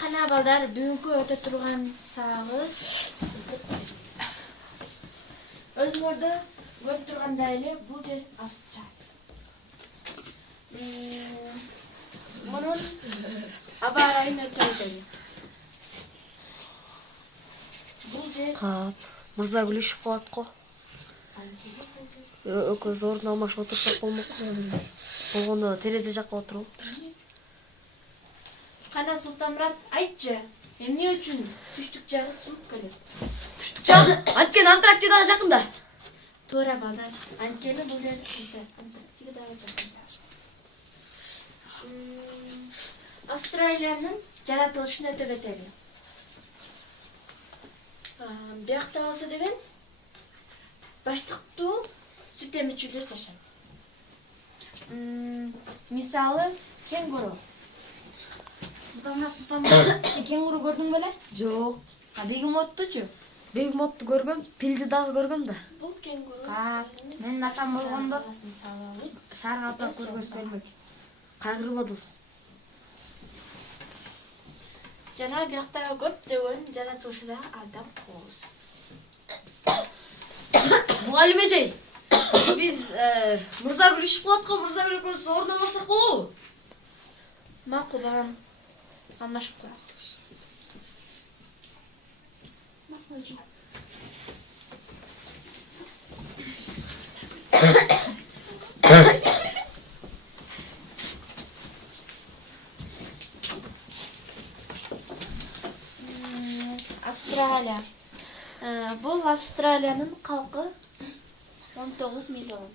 Kana balдар бүгүнкү өтө турган сабыз өзүңөрдө көрүп тургандай эле бул жер Австралия. Мунун аба ырайын өтө эле. Бул жер Кап, мырза күлүшүп калат го. Экөөбүз ордун алмашып отурсак болмок. Болгондо терезе жакка отуруп. Кана Султанмурат айтчы, эмне үчүн түштүк жагы сууп келет? Түштүк жак, анткени Антарктидага жакында. Туура балдар, анткени бул жер Антарктидага жакында. Австралиянын жаратылышын өтө кетели. Биякта болсо деген баштыктуу сүт эмичүүлөр жашайт. Мисалы кенгуру. Султанмурат, кенгуру көрдүң беле? Жок. Бегемоттучу? Бегемотту көргөм, пилди дагы көргөм да. Бул кенгуру. Менин атам болгондо Сарга атап көргөзүп келбек. Кайгырбадыңыз. Жана бияктагы көптөгөн жаратылышта адам кооз. Мугалим биз мырза күлүшүп калат го, мырза экөөбүз ордун алмашсак болобу? Макул багам. Алмашып коелу. Австралия. Бул Австралиянын калкы 19 миллион.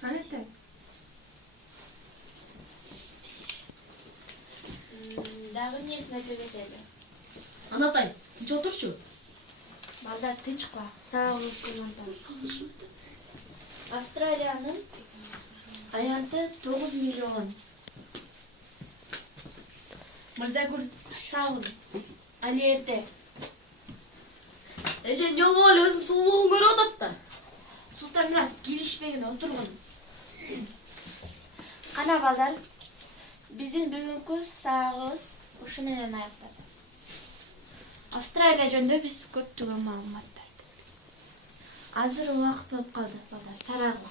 Канете? Дагы несине төлөтөлү. Анатай, тынч отурчу. Балдар тынчкла, сагыбыз кылганда. Австралиянын аянты 9 миллион. Мырзагүл сауын, алерде. Эже жолго эле өзүнүн сулуулугун көрүп атат да. Султанмурат килишпеген отургун. Кана балдар, биздин бүгүнкү сагыбыз ушу менен аякталды. Австралия жөнүндө биз көптөгөн маалыматтарды. Азыр убакыт болуп калды балдар, тарагыла.